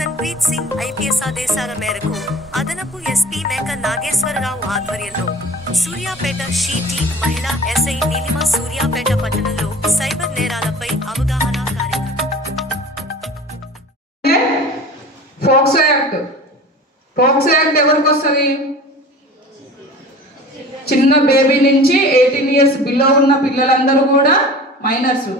హసన్ప్రీత్ Singh IPS ఆదేశాల మేరకు అదనపు ఎస్పీ మేక నాగేశ్వరరావు ఆధ్వర్యంలో సూర్యాపేట షీ టీం మహిళా ఎస్ఐ నీలిమ సూర్యాపేట పట్టణంలో సైబర్ నేరాలపై అవగాహన కార్యక్రమం. పోక్సో యాక్ట్ ఎవరికి వస్తుంది? చిన్న బేబీ నుంచి 18 years బిలో ఉన్న పిల్లలందరూ కూడా మైనర్స్.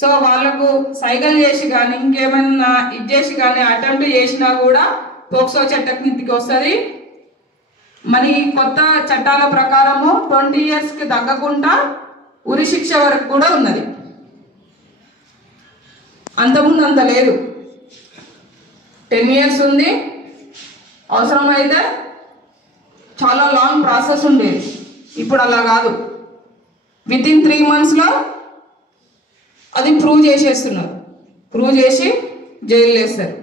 సో వాళ్ళకు సైకిల్ చేసి కానీ ఇంకేమన్నా ఇది చేసి కానీ అటెంప్ట్ చేసినా కూడా పోక్సో చట్టం కిందికి వస్తుంది. మరి కొత్త చట్టాల ప్రకారము 20 yearsకి తగ్గకుండా ఉరి శిక్ష వరకు కూడా ఉన్నది. అంతకుముందు అంత లేదు, 10 years ఉంది. అవసరమైతే చాలా లాంగ్ ప్రాసెస్ ఉండేది. ఇప్పుడు అలా కాదు, వితిన్ 3 monthsలో అది ప్రూవ్ చేసేస్తున్నారు. ప్రూవ్ చేసి జైలు వేస్తారు,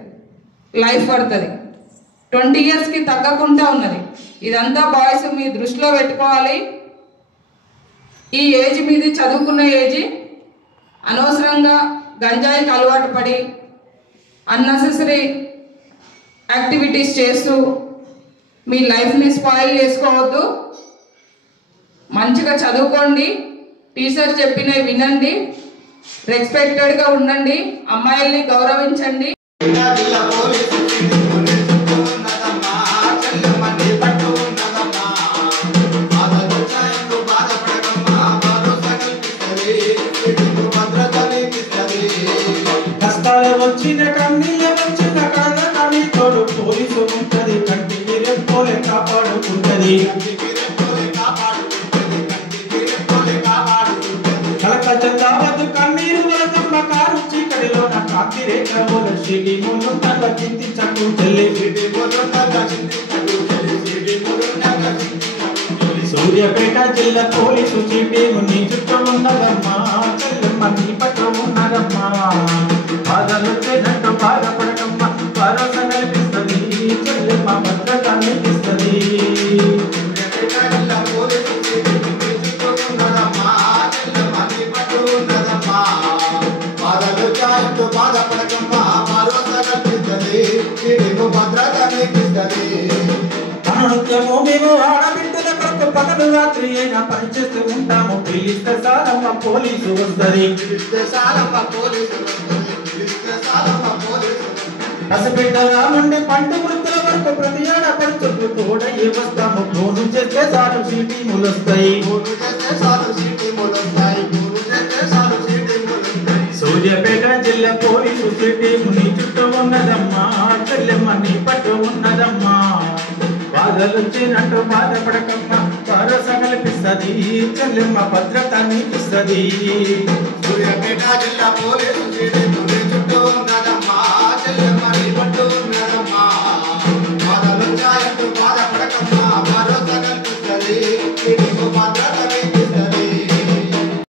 లైఫ్ పడుతుంది. 20 yearsకి తగ్గకుండా ఉన్నది. ఇదంతా బాయ్స్ మీ దృష్టిలో పెట్టుకోవాలి. ఈ ఏజ్ మీది చదువుకున్న ఏజ్. అనవసరంగా గంజాయికి అలవాటు పడి అన్నెసెసరీ యాక్టివిటీస్ చేస్తూ మీ లైఫ్ని స్పాయిల్ చేసుకోవద్దు. మంచిగా చదువుకోండి, టీచర్ చెప్పినవి వినండి, రెస్పెక్టెడ్గా ఉండండి, అమ్మాయిల్ని గౌరవించండి. కష్టాలు వచ్చిన కన్నీళ్ళ వచ్చిన కథ కవి తోడు పోలీసు ఉంటది, కంటికి రెప్పోలే కాపాడుకుంటది. కలక చందావద్దు కన్నీరు వరదమ్మ కారు చీకటిలో నా కాకి రేఖ మూల సిటీ మూలు నల్ల చింతించకు చెల్లి. సూర్యాపేట జిల్లా పోలీసు చీటీ నీ చుట్టూ ఉన్నదమ్మా, చెల్లెమ్మ నీ పట్టు ఉన్నదమ్మా. బాధలొచ్చినట్టు బాధపడకమ్మా, భరోసా కల్పిస్తుంది, చెల్లెమ్మ భద్రత అనిపిస్తుంది. అనుత్యము మేము ఆడబిడ్డల కొరకు పగలు రాత్రి అయినా పనిచేస్తూ ఉంటాము. పిలిస్తే సాలమ్మ పోలీసు వస్తుంది. పసిబిడ్డగా నుండి పంట వృత్తుల వరకు ప్రతి ఆడపడుచుకు తోడయ్యి వస్తాము. ఫోను చేస్తే చాలు సిటీములు వస్తాయి. సూర్యాపేట జిల్లా పోలీసు సిటీ నీ చుట్టూ ఉన్నదమ్మా, చెల్లెమ్మ నీ పట్టు ఉన్నదమ్మా. బాధలొచ్చినట్టు బాధపడకమ్మా, భరోసా కల్పిస్తుంది, చెల్లెమ్మ భద్రత నీకిస్తుంది. సూర్యాపేట జిల్లా పోలీసు